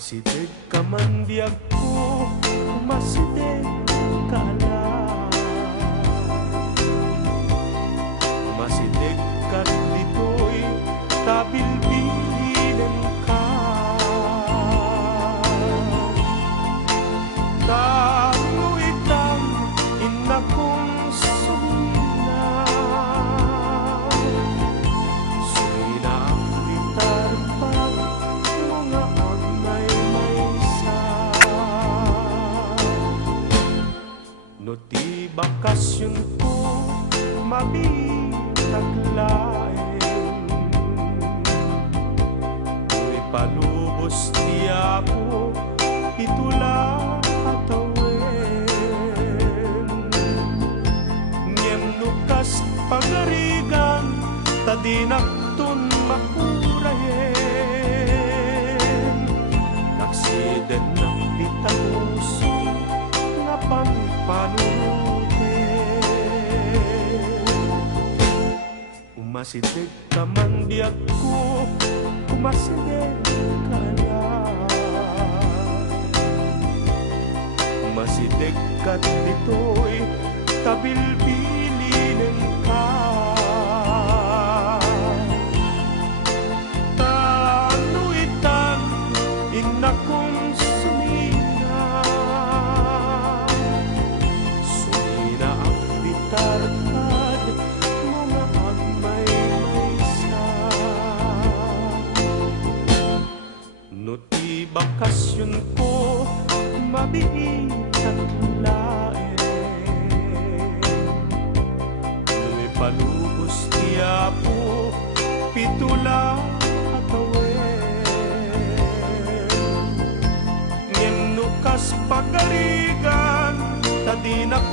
Umasideg ka man biyag ko, umasideg ka lang. Umasideg ka dito'y tabilbilin ka. Taluitang ina kong sumina. Sumina ang gitar pag mga ti bakasyon ko mabitaglain. Ipalubos niya po itula atawin. Ngem nukas pagarigan tadinakton makurayen. Naksiden na pitamuso nga panunutin. Umasideg ka man biyag ko, umasideg ka na. Umasideg ka dito'y tabilbilin ka. Taluitan ina kong sumina. Sumina ang bitarkad mga agmay-maysa. No ti bakasyon ko mabiit at lain. No'y palubos niya po pitula atawin. Ngem nukas pagarigan tadinak